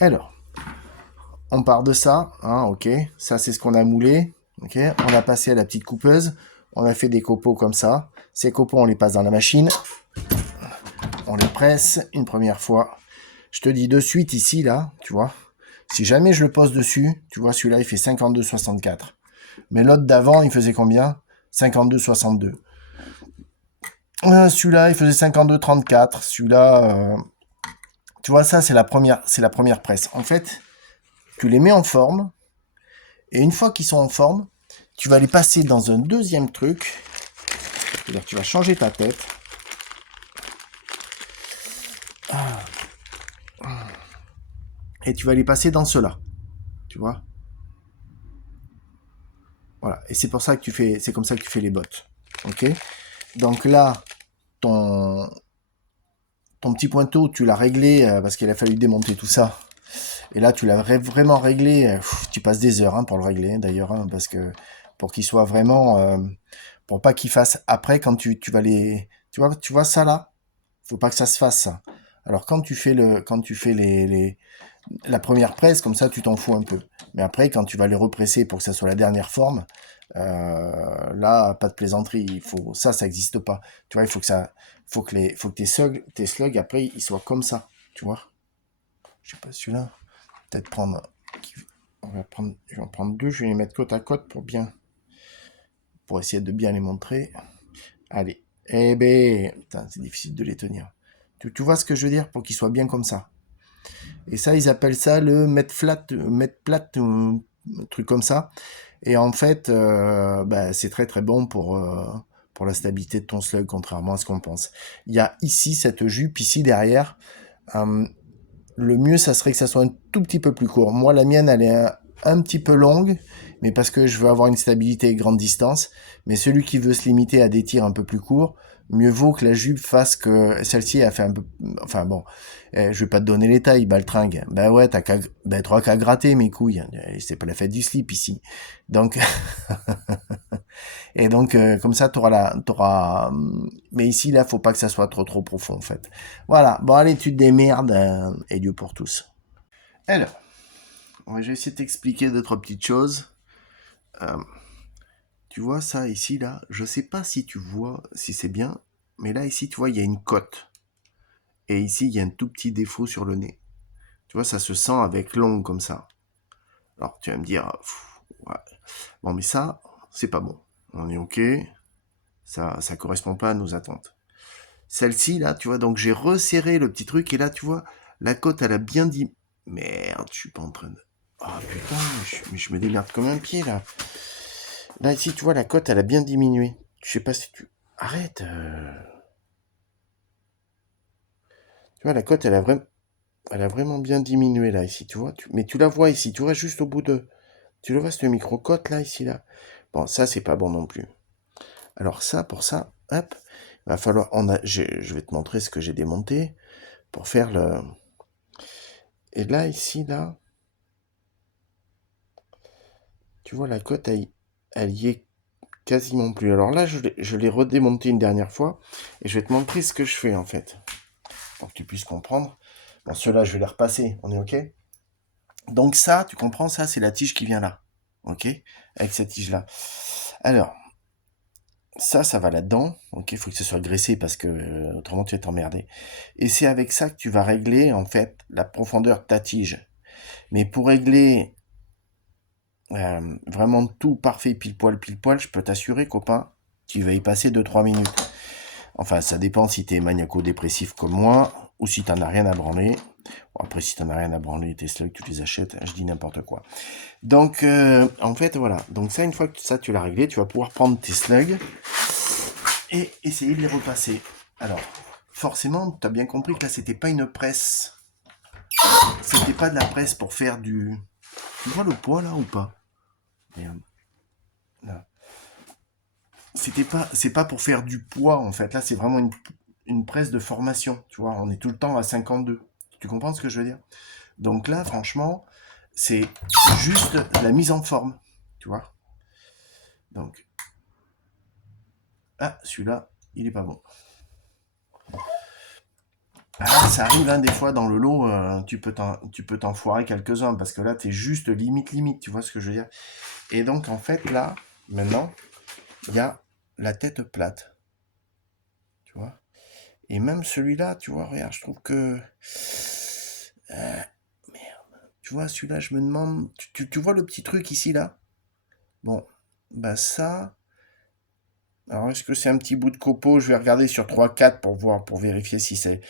Alors, on part de ça, hein, ok. Ça, c'est ce qu'on a moulé, ok. On a passé à la petite coupeuse. On a fait des copeaux comme ça. Ces copeaux, on les passe dans la machine. On les presse une première fois. Je te dis de suite ici, là, tu vois. Si jamais je le pose dessus, tu vois, celui-là, il fait 52,64. Mais l'autre d'avant, il faisait combien? 52,62. Celui-là, il faisait 52,34. Celui-là, tu vois, ça, c'est la première presse. En fait, tu les mets en forme. Et une fois qu'ils sont en forme, tu vas les passer dans un deuxième truc. C'est-à-dire que tu vas changer ta tête. Et tu vas les passer dans cela. Tu vois? Voilà. Et c'est pour ça que tu fais, c'est comme ça que tu fais les bottes. Ok? Donc là, ton, ton petit pointeau, tu l'as réglé parce qu'il a fallu démonter tout ça. Et là, tu l'as vraiment réglé. Tu passes des heures pour le régler, d'ailleurs, parce que pour qu'il soit vraiment, pour pas qu'il fasse après quand tu vas les, tu vois ça là, faut pas que ça se fasse ça. Alors quand tu fais la première presse, comme ça, tu t'en fous un peu. Mais après, quand tu vas les represser pour que ça soit la dernière forme, là, pas de plaisanterie. Ça n'existe pas. Tu vois, il faut que ça, faut que tes slugs, après, ils soient comme ça. Tu vois. Je sais pas celui-là. Peut-être prendre, je vais en prendre deux. Je vais les mettre côte à côte pour essayer de bien les montrer. Allez. Eh ben, putain, c'est difficile de les tenir. Tu vois ce que je veux dire pour qu'ils soient bien comme ça. Et ça, ils appellent ça le mettre plat, un truc comme ça. Et en fait, bah, c'est très très bon pour la stabilité de ton slug, contrairement à ce qu'on pense. Il y a ici cette jupe, ici derrière. Euh, le mieux, ça serait que ça soit un tout petit peu plus court. Moi, la mienne, elle est un petit peu longue, mais parce que je veux avoir une stabilité grande distance. Mais celui qui veut se limiter à des tirs un peu plus courts, mieux vaut que la jupe fasse que celle-ci a fait un peu. Enfin bon, je vais pas te donner les tailles, baltringue. Ben ouais, t'auras qu'à gratter mes couilles. C'est pas la fête du slip ici. Donc, et donc comme ça, Mais ici, là, faut pas que ça soit trop trop profond en fait. Voilà. Bon, allez, tu te démerdes et Dieu pour tous. Alors, je vais essayer de t'expliquer deux, trois petites choses. Euh, Tu vois ça ici, là, je sais pas si tu vois, si c'est bien, mais là, ici, tu vois, il y a une cote. Et ici, il y a un tout petit défaut sur le nez. Tu vois, ça se sent avec l'ongle comme ça. Alors, tu vas me dire, ouais. Bon, mais ça, c'est pas bon. On est OK, ça correspond pas à nos attentes. Celle-ci, là, tu vois, donc j'ai resserré le petit truc, et là, tu vois, la cote, elle a bien dit... Merde, je suis pas en train de... Ah putain, mais je me démerde comme un pied, là. Là, ici, tu vois, la cote, elle a bien diminué. Je sais pas si tu... Arrête. Tu vois, la cote, elle a vraiment bien diminué, là, ici, tu vois. Mais tu la vois ici, tu vois, juste au bout de... Tu le vois, cette micro-cote, là, ici, là. Bon, ça, c'est pas bon non plus. Alors ça, pour ça, hop, va falloir... Je vais te montrer ce que j'ai démonté pour faire le... Et là, ici, là, tu vois, la cote, elle y est quasiment plus. Alors là, je l'ai redémonté une dernière fois, et je vais te montrer ce que je fais, en fait, pour que tu puisses comprendre. Bon, ceux-là, je vais les repasser, on est OK? Donc ça, tu comprends, ça, c'est la tige qui vient là, OK? Avec cette tige-là. Alors, ça va là-dedans, OK? Il faut que ce soit graissé parce que autrement tu vas t'emmerder. Et c'est avec ça que tu vas régler, en fait, la profondeur de ta tige. Mais pour régler vraiment tout parfait pile poil, je peux t'assurer, copain, tu vas y passer 2 3 minutes. Enfin, ça dépend si t'es maniaco-dépressif comme moi, ou si t'en as rien à branler. Bon, après, si t'en as rien à branler, tes slugs, tu les achètes, je dis n'importe quoi. Donc, en fait, voilà. Donc ça, une fois que ça, tu l'as réglé, tu vas pouvoir prendre tes slugs et essayer de les repasser. Alors, forcément, t'as bien compris que là, c'était pas une presse. C'était pas de la presse pour faire du... Tu vois le poids, là, ou pas? Merde. Là. C'est pas pour faire du poids, en fait. Là, c'est vraiment une presse de formation. Tu vois, on est tout le temps à 52. Tu comprends ce que je veux dire? Donc là, franchement, c'est juste la mise en forme. Tu vois? Donc, ah, celui-là, il est pas bon. Ah, ça arrive, hein, des fois, dans le lot, tu peux t'en foirer quelques-uns, parce que là, t'es juste limite, tu vois ce que je veux dire? Et donc, en fait, là, maintenant, il y a la tête plate, tu vois? Et même celui-là, tu vois, regarde, je trouve que... euh, tu vois, celui-là, je me demande... Tu vois le petit truc ici, là? Bon, bah ça... Alors, est-ce que c'est un petit bout de copeau? Je vais regarder sur trois quatre pour voir, pour vérifier si c'est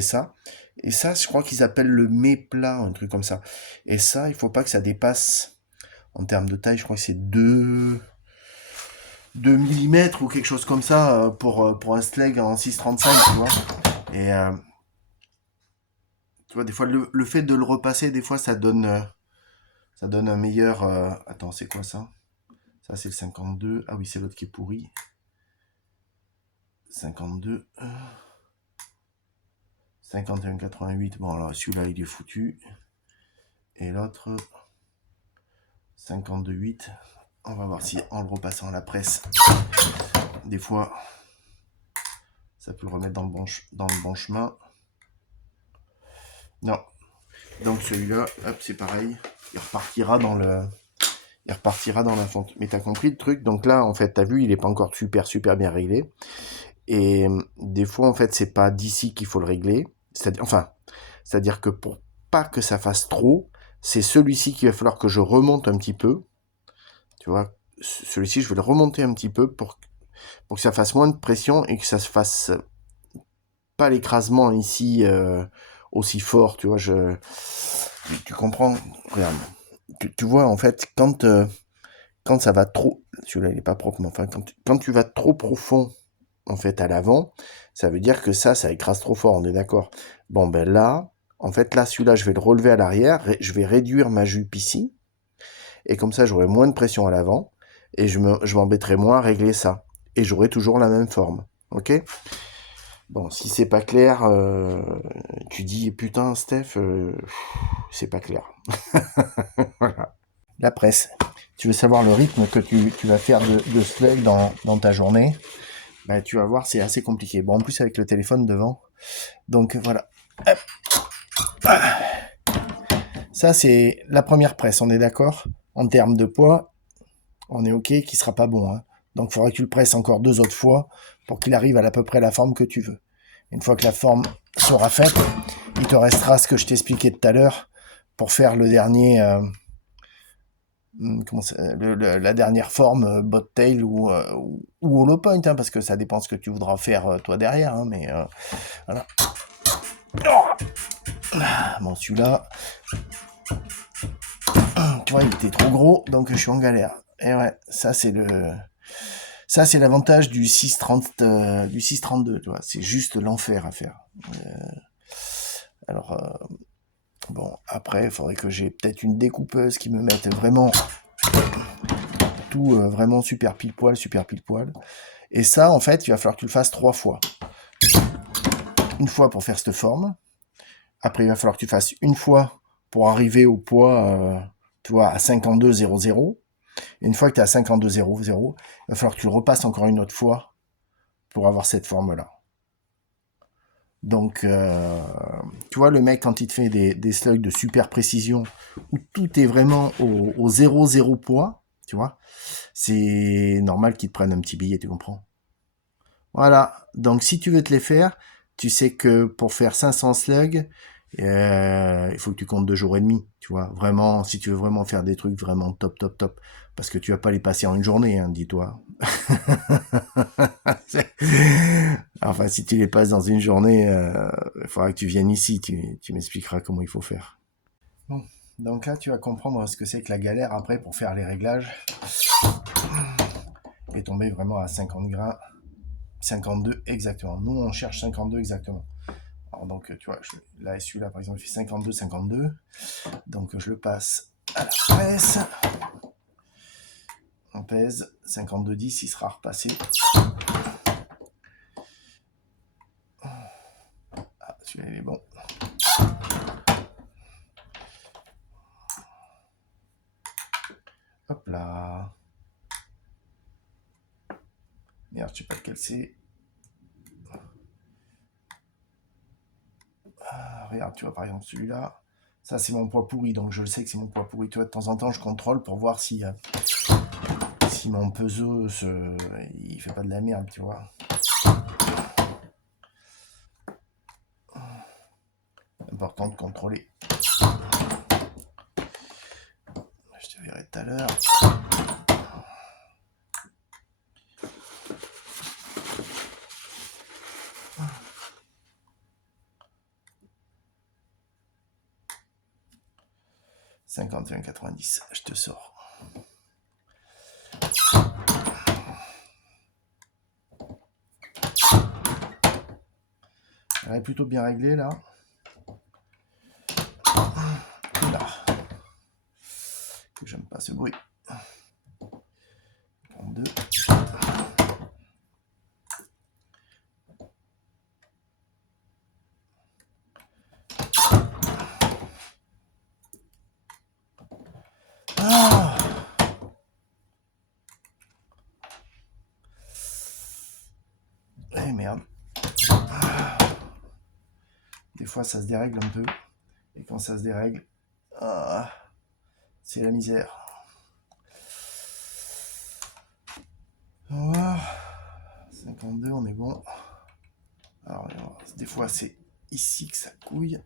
ça. Et ça, je crois qu'ils appellent le méplat, un truc comme ça. Et ça, il faut pas que ça dépasse, en termes de taille, je crois que c'est 2 millimètres ou quelque chose comme ça pour un Schlage en 6,35, tu vois. Et tu vois, des fois, le fait de le repasser, des fois, ça donne un meilleur... Attends, c'est quoi ça? Ça, c'est le 52. Ah oui, c'est l'autre qui est pourri. 52. 51,88. Bon, alors celui-là, il est foutu. Et l'autre, 52,8. On va voir si en le repassant à la presse, des fois, ça peut le remettre dans le bon chemin. Non. Donc celui-là, hop, c'est pareil. Il repartira dans la fente. Mais t'as compris le truc? Donc là, en fait, t'as vu, il est pas encore super bien réglé. Et des fois, en fait, c'est pas d'ici qu'il faut le régler. C'est-à-dire que pour pas que ça fasse trop, c'est celui-ci qu'il va falloir que je remonte un petit peu. Tu vois, celui-ci, je vais le remonter un petit peu pour que ça fasse moins de pression et que ça se fasse pas l'écrasement ici aussi fort. Tu vois, tu comprends? Regarde. Tu vois, en fait, quand ça va trop, celui-là, il est pas propre, mais enfin, quand tu vas trop profond, en fait, à l'avant, ça veut dire que ça écrase trop fort, on est d'accord. Bon, ben là, en fait, là, celui-là, je vais le relever à l'arrière, je vais réduire ma jupe ici, et comme ça, j'aurai moins de pression à l'avant, et je m'embêterai moins à régler ça. Et j'aurai toujours la même forme. Ok? Bon, si c'est pas clair, tu dis, putain, Steph, c'est pas clair. Voilà. La presse. Tu veux savoir le rythme que tu vas faire de slug dans ta journée? Bah, tu vas voir, c'est assez compliqué. Bon, en plus, avec le téléphone devant. Donc, voilà. Hop. Ça, c'est la première presse, on est d'accord? En termes de poids, on est OK, qui sera pas bon, hein. Donc, il faudra que tu le presses encore 2 autres fois pour qu'il arrive à peu près la forme que tu veux. Une fois que la forme sera faite, il te restera ce que je t'expliquais tout à l'heure pour faire le dernier... la dernière forme bot-tail ou hollow point, hein, parce que ça dépend ce que tu voudras faire toi derrière, hein, mais voilà. Bon, celui-là, tu vois, il était trop gros, donc je suis en galère. Et ouais, ça c'est l'avantage du 630, du 632, tu vois, c'est juste l'enfer à faire. Alors, bon, après, il faudrait que j'ai peut-être une découpeuse qui me mette vraiment tout vraiment super pile poil, super pile poil. Et ça, en fait, il va falloir que tu le fasses 3 fois. Une fois pour faire cette forme. Après, il va falloir que tu fasses une fois pour arriver au poids, tu vois, à 52,00. Et une fois que tu es à 52,00, il va falloir que tu le repasses encore une autre fois pour avoir cette forme-là. Donc, tu vois, le mec, quand il te fait des slugs de super précision, où tout est vraiment au 0,0 poids, tu vois, c'est normal qu'il te prenne un petit billet, tu comprends? Voilà, donc si tu veux te les faire, tu sais que pour faire 500 slugs, il faut que tu comptes 2 jours et demi, tu vois. Vraiment, si tu veux vraiment faire des trucs vraiment top. Parce que tu vas pas les passer en une journée, hein, dis-toi. Enfin, si tu les passes dans une journée, il faudra que tu viennes ici, tu m'expliqueras comment il faut faire. Bon, donc là, tu vas comprendre ce que c'est que la galère après pour faire les réglages et tomber vraiment à 50 grains. 52 exactement. Nous, on cherche 52 exactement. Alors donc, tu vois, là, celui-là, par exemple, il fait 52. Donc, je le passe à la presse. On pèse 52,10, il sera repassé. Ah, celui-là, il est bon. Hop là. Merde, je sais pas lequel c'est. Regarde, tu vois, par exemple, celui-là, ça c'est mon poids pourri, donc je le sais que c'est mon poids pourri. Tu vois, de temps en temps, je contrôle pour voir si mon peseux, il fait pas de la merde, tu vois. Important de contrôler. Je te verrai tout à l'heure. « 51,90, je te sors. Elle est plutôt bien réglée là. Là. J'aime pas ce bruit. 42. Ah, eh merde. Des fois ça se dérègle un peu. Et quand ça se dérègle, c'est la misère. Voilà. 52, on est bon. Alors, des fois c'est ici que ça couille.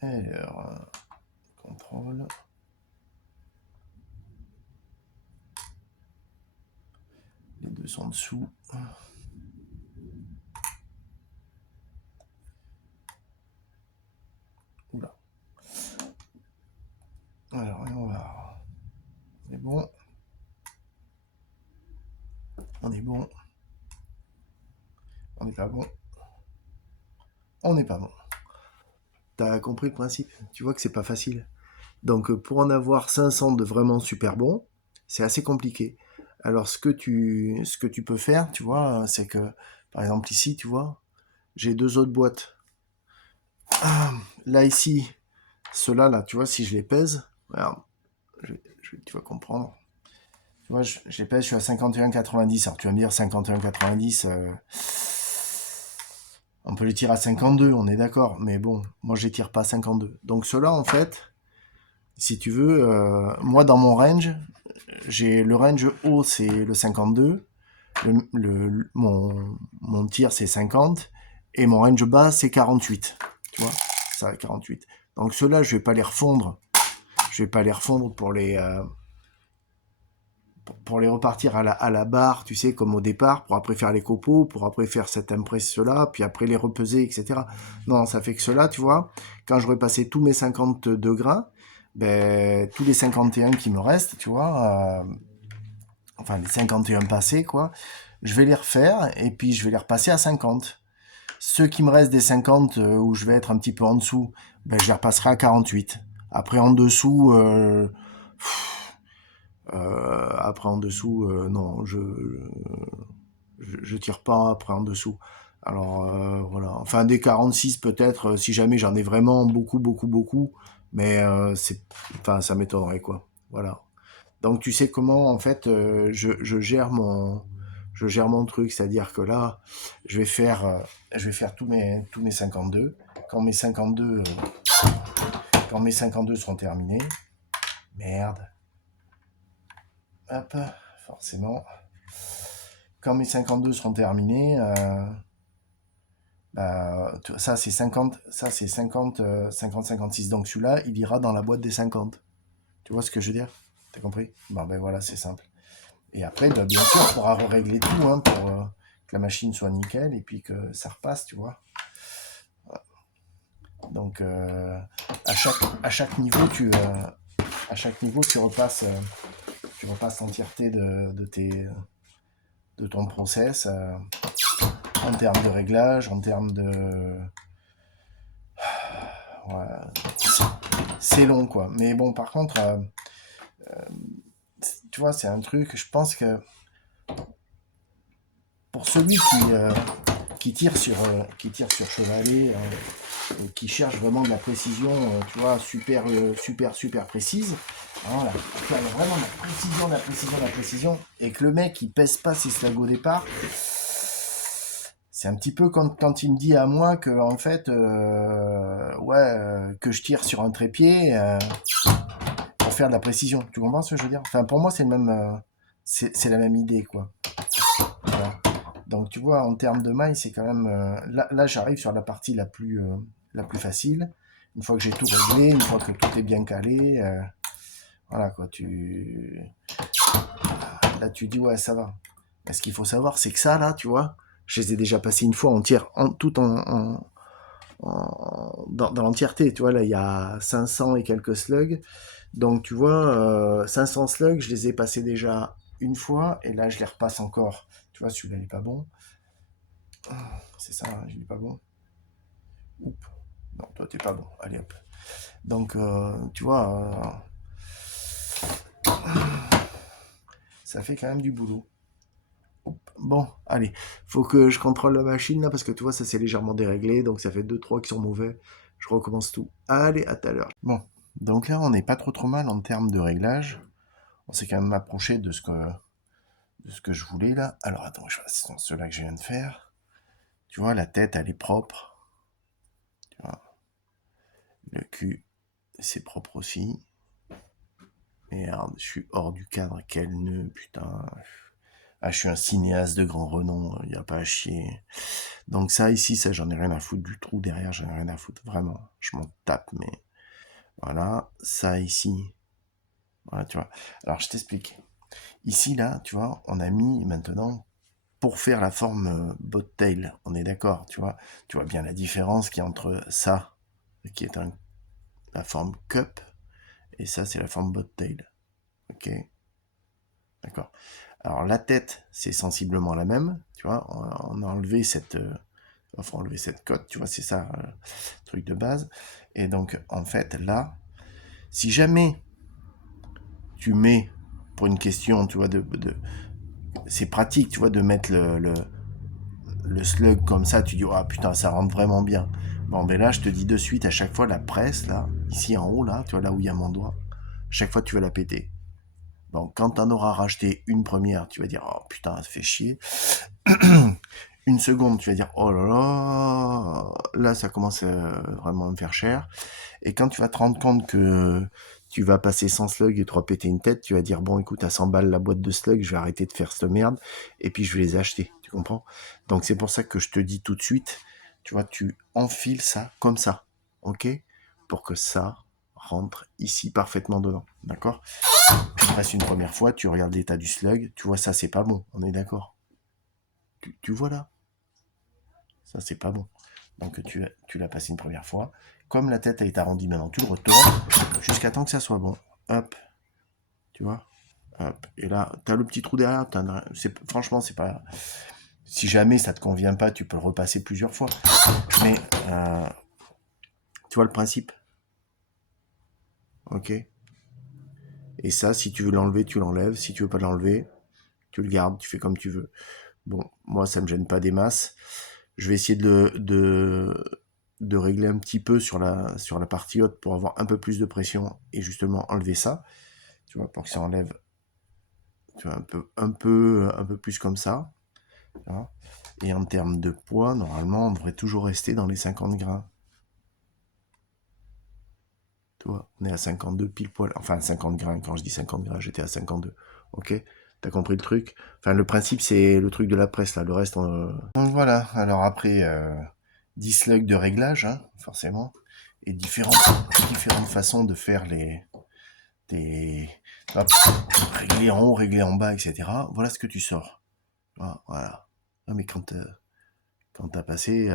Alors, contrôle. Les deux sont dessous. Oula. Alors, on va voir. On est bon. On est bon. On n'est pas bon. On n'est pas bon. T'as compris le principe? Tu vois que c'est pas facile. Donc pour en avoir 500 de vraiment super bons, c'est assez compliqué. Alors ce que tu peux faire, tu vois, c'est que, par exemple ici, tu vois, j'ai deux autres boîtes. Là ici, ceux-là, là, tu vois, si je les pèse, regarde, tu vas comprendre. Tu vois, je les pèse, je suis à 51,90. Alors tu vas me dire 51,90, on peut les tirer à 52, on est d'accord. Mais bon, moi je les tire pas à 52. Donc ceux-là, en fait, si tu veux, moi dans mon range, j'ai le range haut, c'est le 52. Mon tir, c'est 50. Et mon range bas, c'est 48. Tu vois, ça, 48. Donc ceux-là, je vais pas les refondre. Je vais pas les refondre pour les repartir à la barre, tu sais, comme au départ, pour après faire les copeaux, pour après faire cette impresse-là, puis après les repeser, etc. Non, ça fait que cela, tu vois, quand j'aurai passé tous mes 52 grains, ben, tous les 51 qui me restent, tu vois, enfin les 51 passés, quoi, je vais les refaire, et puis je vais les repasser à 50. Ceux qui me restent des 50, où je vais être un petit peu en dessous, ben, je les repasserai à 48. Après, en dessous... après en dessous, non, je tire pas après en dessous. Alors voilà, enfin des 46 peut-être, si jamais j'en ai vraiment beaucoup, beaucoup, beaucoup, mais enfin ça m'étonnerait quoi. Voilà. Donc tu sais comment en fait je gère mon truc, c'est-à-dire que là je vais faire tous mes 52. Quand mes 52 quand mes 52 seront terminés, merde. Hop, forcément. Quand mes 52 seront terminés, bah, ça c'est 50, 56. Donc celui-là, il ira dans la boîte des 50. Tu vois ce que je veux dire? T'as compris? Bon ben voilà, c'est simple. Et après, bah, bien sûr, il faudra régler tout hein, pour que la machine soit nickel et puis que ça repasse, tu vois. Donc, à chaque niveau, à chaque niveau, tu repasses l'entièreté de ton process en termes de réglage, en termes de... Ouais, c'est long, quoi. Mais bon, par contre, tu vois, c'est un truc, je pense que pour celui qui tire sur chevalet, qui cherche vraiment de la précision, tu vois, super précise, hein, voilà, il y a vraiment de la précision, de la précision, et que le mec, il pèse pas ses slugs au départ, c'est un petit peu quand il me dit à moi que, en fait, que je tire sur un trépied pour faire de la précision. Tu comprends ce que je veux dire? Enfin, pour moi, c'est le même, c'est la même idée, quoi. Voilà. Donc tu vois, en termes de maille, c'est quand même... là j'arrive sur la partie la plus facile. Une fois que j'ai tout réglé, une fois que tout est bien calé, voilà quoi, là tu dis ouais, ça va. Mais ce qu'il faut savoir, c'est que ça, là, tu vois, je les ai déjà passés une fois entière, tout dans l'entièreté. Tu vois, là, il y a 500 et quelques slugs. Donc tu vois, 500 slugs, je les ai passés déjà une fois, et là je les repasse encore. Tu vois, celui-là, il est pas bon. C'est ça, hein, il est pas bon. Oups. Non, toi, t'es pas bon. Allez, hop. Donc, tu vois, ça fait quand même du boulot. Bon, allez, faut que je contrôle la machine là parce que tu vois, ça c'est légèrement déréglé, donc ça fait deux trois qui sont mauvais. Je recommence tout. Allez, à tout à l'heure. Bon, donc là, on n'est pas trop mal en termes de réglage. On s'est quand même approché de ce que je voulais là. Alors attends, je vois, c'est ceux-là que je viens de faire. Tu vois, la tête, elle est propre. Tu vois, le cul, c'est propre aussi. Merde, je suis hors du cadre, quel nœud, putain. Ah, je suis un cinéaste de grand renom, il n'y a pas à chier. Donc ça, ici, ça, j'en ai rien à foutre du trou derrière, j'en ai rien à foutre, vraiment. Je m'en tape, mais... Voilà, ça ici, voilà, tu vois. Alors, je t'explique. Ici, là, tu vois, on a mis maintenant, pour faire la forme bot-tail, on est d'accord, tu vois bien la différence qu'il y a entre ça, qui est la forme cup, et ça, c'est la forme bot-tail. Ok, d'accord. Alors la tête, c'est sensiblement la même, tu vois, on a enlevé enlever cette cote, tu vois, c'est ça, le truc de base. Et donc, en fait, là, si jamais tu mets, pour une question, tu vois, c'est pratique, tu vois, de mettre le slug comme ça, tu dis, oh putain, ça rentre vraiment bien. Bon, ben là, je te dis de suite, à chaque fois, la presse, là, ici en haut, là, tu vois, là où il y a mon doigt, chaque fois, tu vas la péter. Bon, quand t'en auras racheté une première, tu vas dire, oh putain, ça fait chier. Une seconde, tu vas dire, oh là là, là, ça commence vraiment à me faire cher. Et quand tu vas te rendre compte que tu vas passer sans slug et te repéter une tête, tu vas dire, bon, écoute, à 100 balles la boîte de slug, je vais arrêter de faire cette merde, et puis je vais les acheter, tu comprends? Donc c'est pour ça que je te dis tout de suite, tu vois, tu enfiles ça comme ça, ok? Pour que ça rentre ici parfaitement dedans, d'accord? Tu passes une première fois, tu regardes l'état du slug, tu vois, ça c'est pas bon, on est d'accord? Tu vois là? Ça c'est pas bon. Donc tu l'as passé une première fois. Comme la tête a été arrondie maintenant, tu le retournes jusqu'à temps que ça soit bon. Hop, tu vois. Hop. Et là, tu as le petit trou derrière. Franchement, c'est pas... Si jamais ça te convient pas, tu peux le repasser plusieurs fois. Mais tu vois le principe. Ok. Et ça, si tu veux l'enlever, tu l'enlèves. Si tu veux pas l'enlever, tu le gardes. Tu fais comme tu veux. Bon, moi, ça me gêne pas des masses. Je vais essayer de régler un petit peu sur la partie haute pour avoir un peu plus de pression et justement enlever ça, tu vois, pour que ça enlève, tu vois, un peu plus comme ça. Tu vois. Et en termes de poids, normalement, on devrait toujours rester dans les 50 grains. Tu vois, on est à 52 pile poil. Enfin, 50 grains, quand je dis 50 grains, j'étais à 52. Ok? T'as compris le truc? Enfin, le principe, c'est le truc de la presse, là. Le reste, Donc voilà, alors après, 10 slugs de réglage, hein, forcément, et différentes façons de faire hop, régler en haut, régler en bas, etc. Voilà ce que tu sors. Voilà. Non, mais quand t'as passé,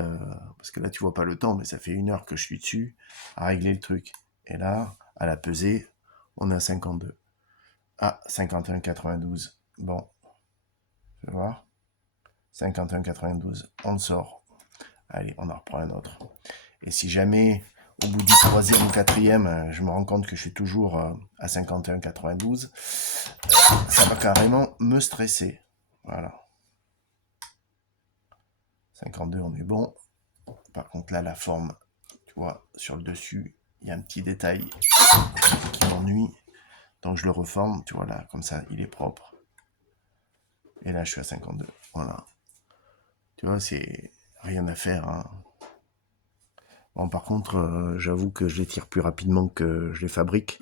parce que là tu vois pas le temps, mais ça fait 1 heure que je suis dessus à régler le truc. Et là, à la pesée, on est à 52. Ah, 51,92. Bon, tu vas voir. 51,92. On le sort. Allez, on en reprend un autre. Et si jamais, au bout du 3e ou 4e, je me rends compte que je suis toujours à 51,92, ça va carrément me stresser. Voilà. 52, on est bon. Par contre, là, la forme, tu vois, sur le dessus, il y a un petit détail qui m'ennuie. Donc, je le reforme, tu vois, là, comme ça, il est propre. Et là, je suis à 52. Voilà. Tu vois, c'est rien à faire. Hein. Bon, par contre, j'avoue que je les tire plus rapidement que je les fabrique.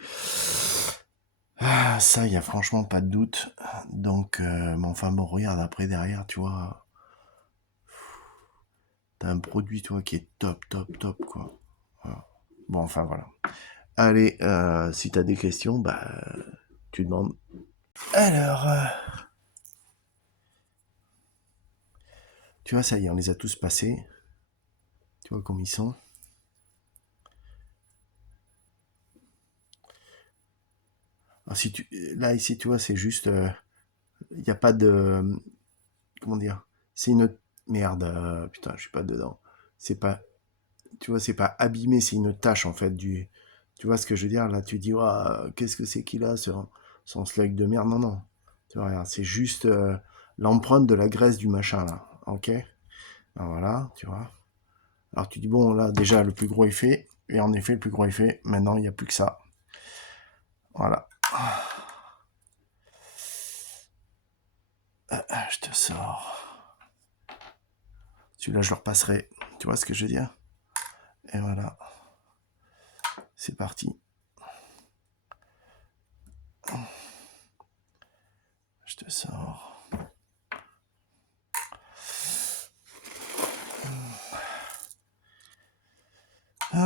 Ah, ça, il y a franchement pas de doute. Donc, mais enfin, bon, regarde, après, derrière, tu vois, t'as un produit, toi, qui est top, top, top, quoi. Voilà. Bon, enfin, voilà. Allez, si t'as des questions, bah, tu demandes. Alors, tu vois, ça y est, on les a tous passés. Tu vois comme ils sont. Alors, si tu, là, ici, tu vois, c'est juste, il n'y a pas de, comment dire, c'est une, merde, putain, je suis pas dedans. C'est pas, tu vois, c'est pas abîmé, c'est une tache, en fait, tu vois ce que je veux dire? Là, tu dis, qu'est-ce que c'est qu'il a, son slug de merde? Non, non. Tu vois, regarde, c'est juste l'empreinte de la graisse du machin, là. Ok? Alors, voilà, tu vois. Alors, tu dis, bon, là, déjà, le plus gros est fait. Et en effet, le plus gros est fait. Maintenant, il n'y a plus que ça. Voilà. Je te sors. Celui-là, je le repasserai. Tu vois ce que je veux dire? Et voilà. C'est parti. Je te sors. Oh.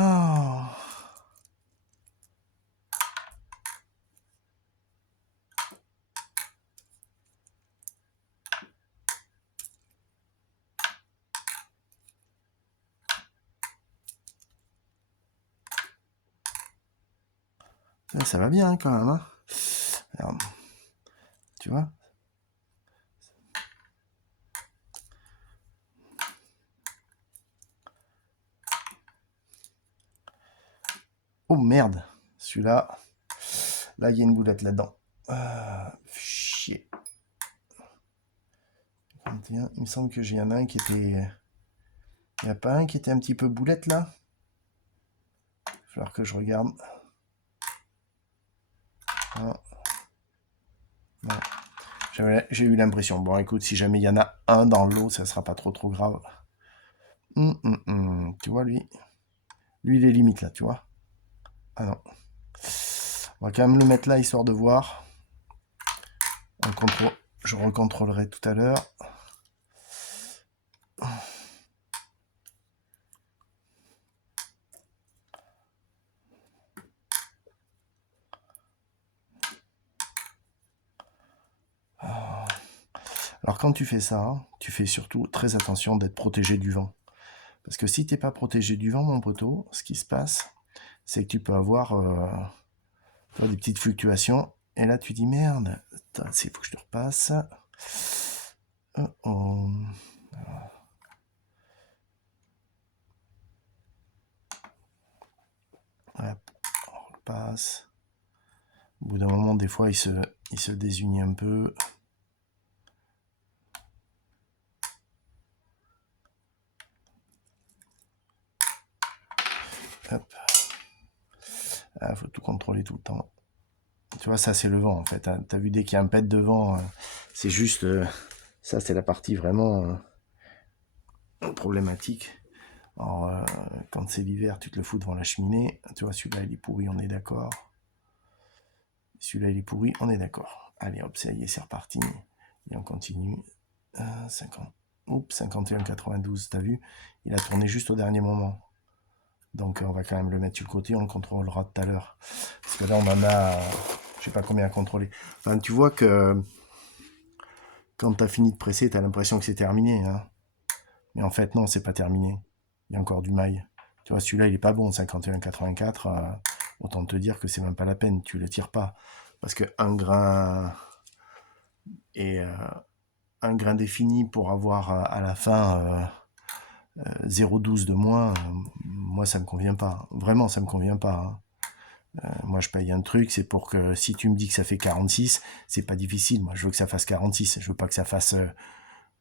Ça va bien, hein, quand même. Hein. Regarde. Tu vois? Oh merde. Celui-là. Là, il y a une boulette là-dedans. Chier. 21. Il me semble que j'ai un qui était. Il n'y a pas un qui était un petit peu boulette là? Il va falloir que je regarde. Non. Non. J'ai eu l'impression. Bon, écoute, si jamais il y en a un dans l'eau, ça sera pas trop grave. Tu vois, lui, il est limite là, tu vois. Ah non. On va quand même le mettre là, histoire de voir. Je recontrôlerai tout à l'heure. Alors quand tu fais ça, tu fais surtout très attention d'être protégé du vent. Parce que si t'es pas protégé du vent, mon poteau, ce qui se passe, c'est que tu peux avoir des petites fluctuations. Et là, tu dis merde, il faut que je te repasse. Oh. Hop, on repasse. Au bout d'un moment, des fois, il se désunit un peu. Hop. Ah, faut tout contrôler tout le temps. Tu vois, ça, c'est le vent, en fait. Hein. T'as vu, dès qu'il y a un pet de vent, c'est juste... ça, c'est la partie vraiment problématique. Alors, quand c'est l'hiver, tu te le fous devant la cheminée. Tu vois, celui-là, il est pourri, on est d'accord. Celui-là, il est pourri, on est d'accord. Allez, hop, ça y est, c'est reparti. Et on continue. 50. Oups, 51,92, t'as vu? Il a tourné juste au dernier moment. Donc on va quand même le mettre sur le côté, on le contrôlera tout à l'heure. Parce que là on en a, je sais pas combien à contrôler. Enfin tu vois que quand tu as fini de presser, tu as l'impression que c'est terminé. Hein. Mais en fait non, c'est pas terminé. Il y a encore du maille. Tu vois, celui-là il est pas bon, 51,84. Autant te dire que c'est même pas la peine, tu le tires pas. Parce que un grain et un grain défini pour avoir à la fin 0,12 de moins, moi ça me convient pas. Vraiment, ça me convient pas. Hein. Moi je paye un truc, c'est pour que si tu me dis que ça fait 46, c'est pas difficile. Moi je veux que ça fasse 46, je veux pas que ça fasse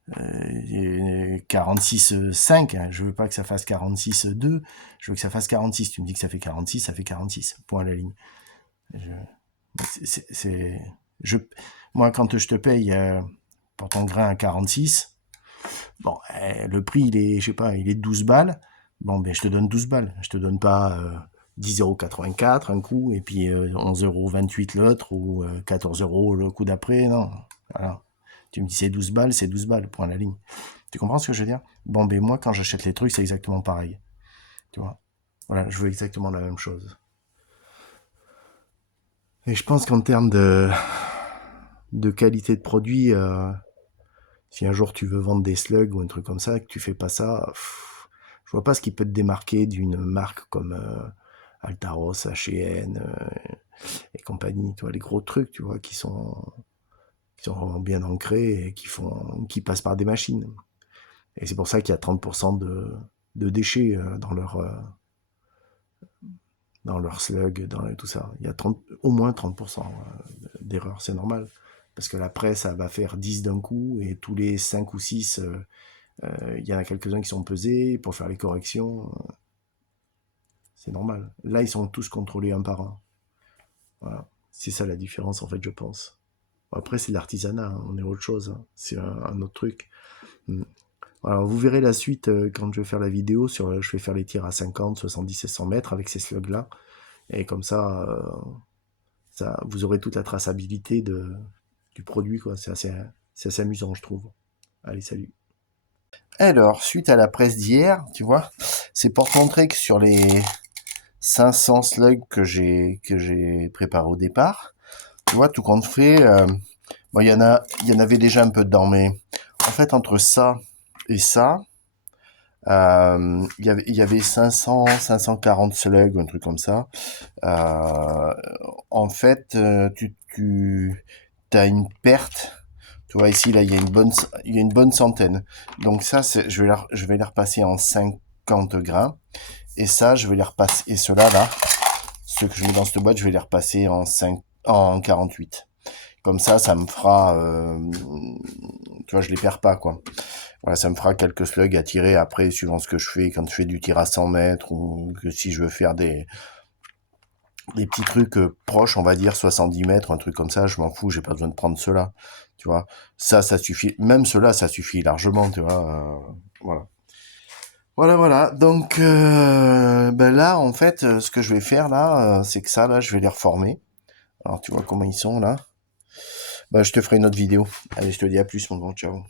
46,5, hein. Je veux pas que ça fasse 46,2, je veux que ça fasse 46. Tu me dis que ça fait 46, ça fait 46. Point à la ligne. C'est, je, moi quand je te paye pour ton grain à 46, bon, le prix, il est, je sais pas, il est de 12 balles. Bon, ben, je te donne 12 balles. Je te donne pas 10,84 € un coup, et puis 11,28 € l'autre, ou 14 € le coup d'après. Non. Voilà. Tu me dis c'est 12 balles, c'est 12 balles, point à la ligne. Tu comprends ce que je veux dire? Bon, ben, moi, quand j'achète les trucs, c'est exactement pareil. Tu vois? Voilà, je veux exactement la même chose. Et je pense qu'en termes de qualité de produit, si un jour tu veux vendre des slugs ou un truc comme ça, que tu fais pas ça, je vois pas ce qui peut te démarquer d'une marque comme Altaros, H&M et compagnie, tu vois, les gros trucs, tu vois, qui sont vraiment bien ancrés et qui passent par des machines. Et c'est pour ça qu'il y a 30% de déchets dans leur slug, dans tout ça. Il y a au moins 30% d'erreurs, c'est normal. Parce que la presse, elle va faire 10 d'un coup, et tous les 5 ou 6, il y en a quelques-uns qui sont pesés pour faire les corrections. C'est normal. Là, ils sont tous contrôlés un par un. Voilà. C'est ça la différence, en fait, je pense. Après, c'est l'artisanat, hein. On est autre chose. Hein. C'est un autre truc. Alors, vous verrez la suite quand je vais faire la vidéo. Je vais faire les tirs à 50, 70 et 100 mètres avec ces slugs-là. Et comme ça, vous aurez toute la traçabilité du produit, quoi. C'est assez amusant, je trouve. Allez, salut. Alors, suite à la presse d'hier, tu vois, c'est pour te montrer que sur les 500 slugs que j'ai préparé au départ, tu vois, tout compte fait, bon, il y en avait déjà un peu dedans, mais en fait, entre ça et ça, il y avait 500, 540 slugs, un truc comme ça. En fait, tu as une perte. Tu vois, ici, là, il y a une bonne centaine. Donc ça, je vais les repasser en 50 grains. Et ça, je vais les repasser. Et ceux-là, là, ceux que je mets dans cette boîte, je vais les repasser en 48. Comme ça me fera... tu vois, je les perds pas, quoi. Voilà, ça me fera quelques slugs à tirer après, suivant ce que je fais, quand je fais du tir à 100 mètres, ou que si je veux faire des petits trucs proches, on va dire 70 mètres, un truc comme ça, je m'en fous, j'ai pas besoin de prendre ceux-là, tu vois. Ça suffit, même ceux-là, ça suffit largement, tu vois. Voilà. Voilà, voilà. Donc, ben là, en fait, ce que je vais faire là, c'est que ça, là, je vais les reformer. Alors, tu vois comment ils sont là. Bah, je te ferai une autre vidéo. Allez, je te dis à plus, mon grand, ciao.